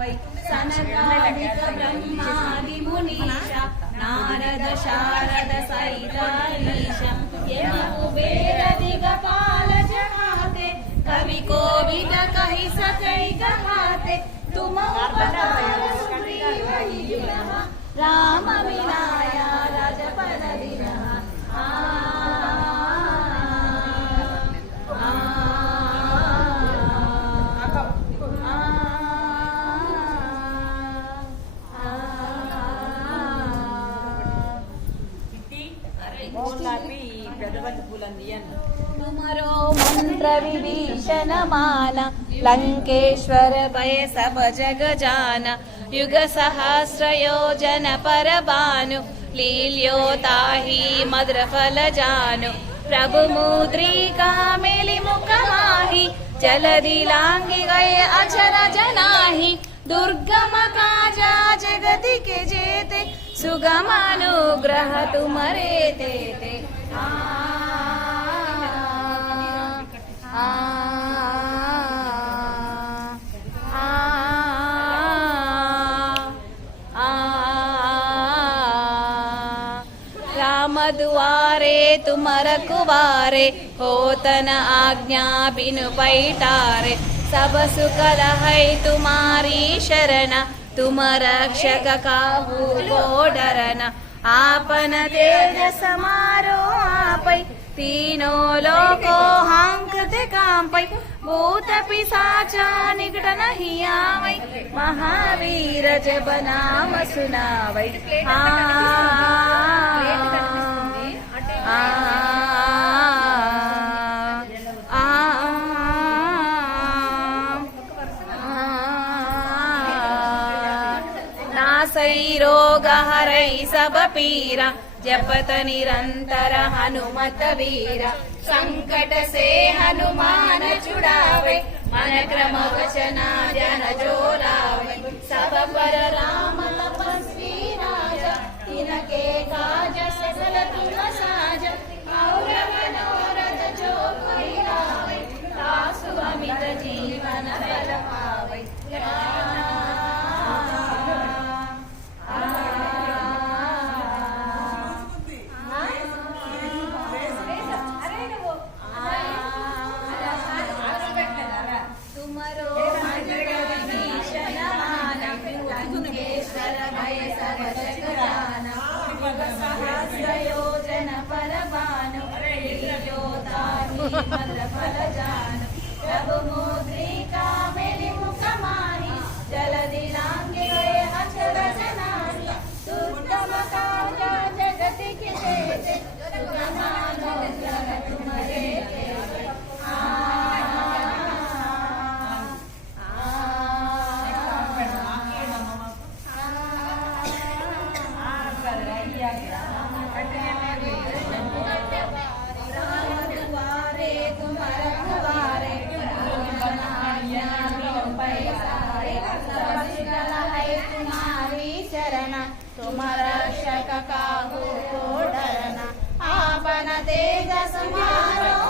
वै सनकादिक ब्रह्मादिमुनीश नारद शारद सैतानीशम् यम कुबेर दिगपाल जहाते कहि सकै विभीषणमाला लङ्केश्वर वय सब जग जान युगसहस्रयो जन पर भानु लीलयोताहि मद्रफल जु प्रभुमुद्री कामिलिमुखमाहि जल अचर जनाहि दुर्गम काजा जगति केजेते सुगमानो ग्रहतु मरे ते ते राम दुआरे तुम रखुवारे होतन आज्ञा बिनु पैटारे सब सुख है तुम्हारी शरण तुम रक्षक काहू डरना। आपन तेज समारो आपै तीनों लोको हांकते कांपै भूत पिशाचा निकट नहीं आवै महावीर जब नाम सुनावै आ आ आ नासै रोग हरै सब पीरा जपत निरंतर हनुमत वीरा संकट से हनुमान छुड़ावे मन क्रम वचना जन जो लावे सब पर राम तपस्वी राजा तिनके काज सकल तुम साज योताहि डरना तुम्हारा शक का हो डरना आपन तेज तुम्हारा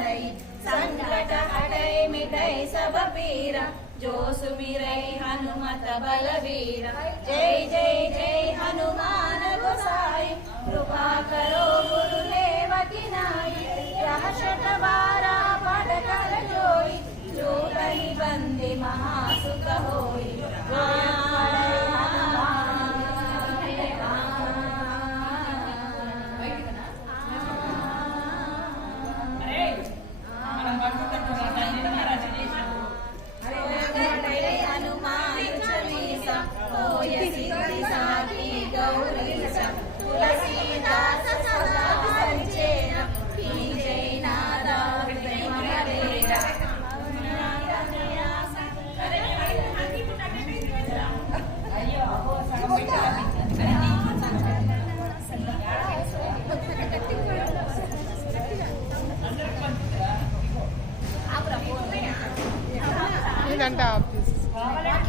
वाले संकट हटै, मिटै सब पीरा। जो सुमिरै हनुमत बलवीरा जय जय जय, हनुमान गोसाई। कृपा करो गुरुदेव।